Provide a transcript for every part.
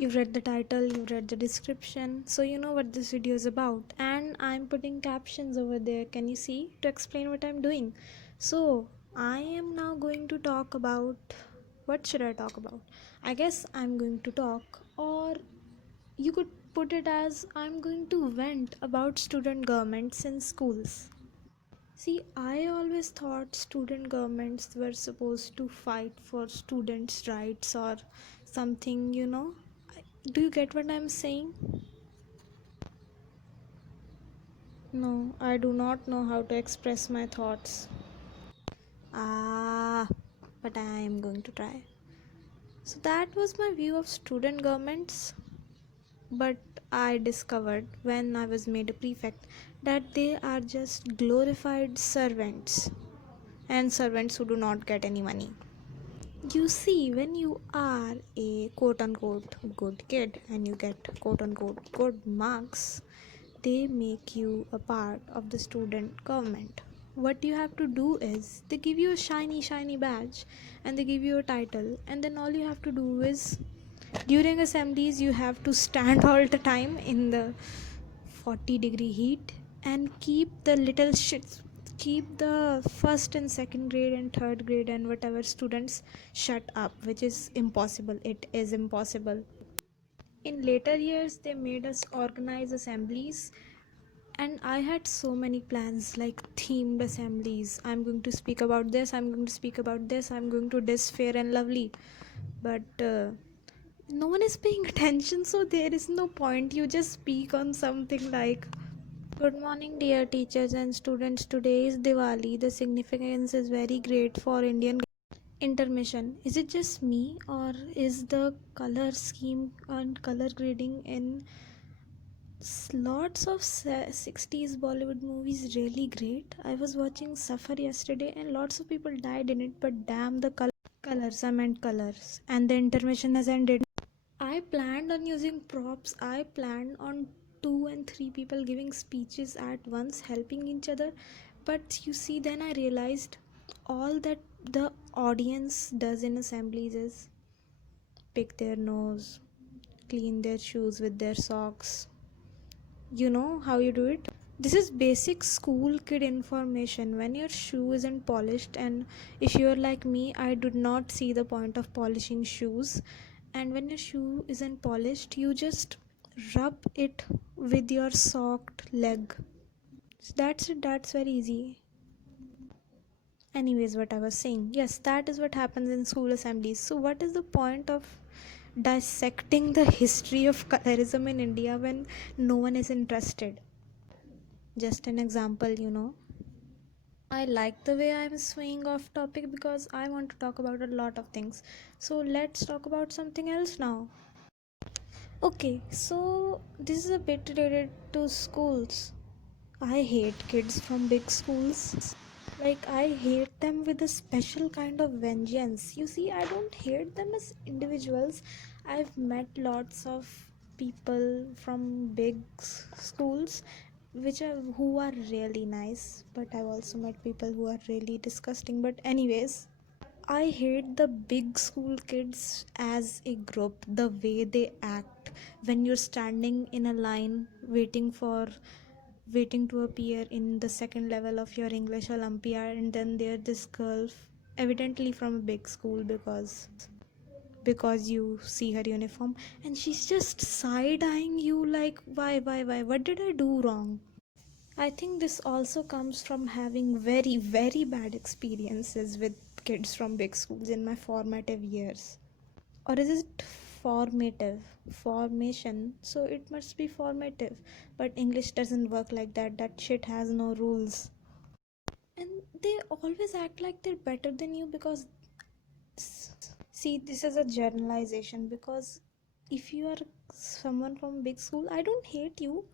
You've read the title, you've read the description, so you know what this video is about. And I'm putting captions over there, can you see, to explain what I'm doing. So, I am now going to talk about, what should I talk about? I guess I'm going to talk, or you could put it as I'm going to vent about student governments in schools. See, I always thought student governments were supposed to fight for students' rights or something. Do you get what I'm saying? No, I do not know how to express my thoughts. Ah, but I am going to try. So that was my view of student governments. But I discovered when I was made a prefect that they are just glorified servants and servants who do not get any money. You see, when you are a quote unquote good kid and you get quote unquote good marks, they make you a part of the student government. What you have to do is they give you a shiny badge and they give you a title, and then all you have to do is during assemblies you have to stand all the time in the 40-degree heat and keep the first and second grade and third grade and whatever students shut up, which is impossible. It is impossible. In later years they made us organize assemblies, and I had so many plans, like themed assemblies. I'm going to speak about this, I'm going to speak about this, I'm going to diss Fair and Lovely. But no one is paying attention, so there is no point. You just speak on something like, good morning, dear teachers and students. Today is Diwali. The significance is very great for Indian. Intermission. Is it just me, or is the color scheme and color grading in lots of 60s Bollywood movies really great? I was watching Suffer yesterday and lots of people died in it, but damn the colors. I meant colors. And the intermission has ended. I planned on using props. I planned on two and three people giving speeches at once, helping each other. But you see, then I realized all that the audience does in assemblies is pick their nose, clean their shoes with their socks. You know how you do it? This is basic school kid information. When your shoe isn't polished, and if you're like me, I did not see the point of polishing shoes. And when your shoe isn't polished, you just rub it with your socked leg. So that's it, that's very easy. Anyways, what I was saying, yes, that is what happens in school assemblies. So what is the point of dissecting the history of colorism in India when no one is interested? Just an example. I like the way I'm swaying off topic because I want to talk about a lot of things. So let's talk about something else now. Okay, so this is a bit related to schools. I hate kids from big schools. Like, I hate them with a special kind of vengeance. You see, I don't hate them as individuals. I've met lots of people from big schools who are really nice, but I've also met people who are really disgusting. But anyways, I hate the big school kids as a group, the way they act when you're standing in a line waiting to appear in the second level of your English Olympiad, and then there's this girl evidently from a big school because you see her uniform, and she's just side-eyeing you like, why, what did I do wrong? I think this also comes from having very, very bad experiences with kids from big schools in my formative years. Or is it formative? Formation. So it must be formative. But English doesn't work like that. That shit has no rules. And they always act like they're better than you because. See, this is a generalization, because if you are someone from big school, I don't hate you.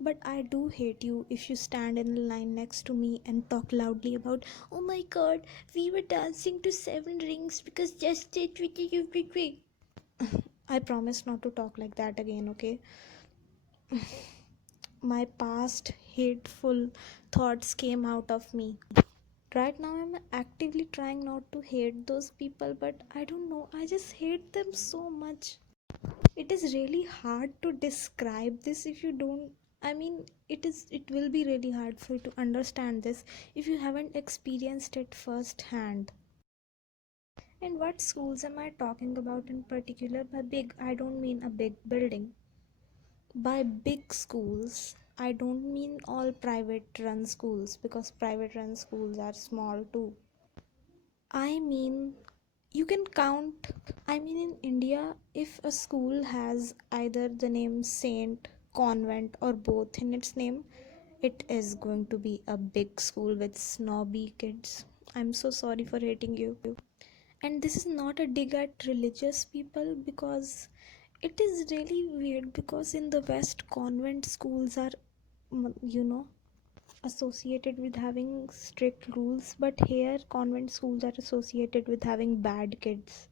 But I do hate you if you stand in a line next to me and talk loudly about, oh my god, we were dancing to Seven Rings because just it. I promise not to talk like that again, okay? My past hateful thoughts came out of me. Right now, I'm actively trying not to hate those people, but I don't know, I just hate them so much. It is really hard to describe this if you don't, I mean, it will be really hard for you to understand this if you haven't experienced it firsthand. And what schools am I talking about in particular? By big, I don't mean a big building. By big schools, I don't mean all private run schools, because private run schools are small too. I mean, you can count. I mean, in India, if a school has either the name Saint, Convent, or both in its name, it is going to be a big school with snobby kids. I'm so sorry for hating you. And this is not a dig at religious people, because it is really weird, because in the West, convent schools are, you know, associated with having strict rules, but here convent schools are associated with having bad kids.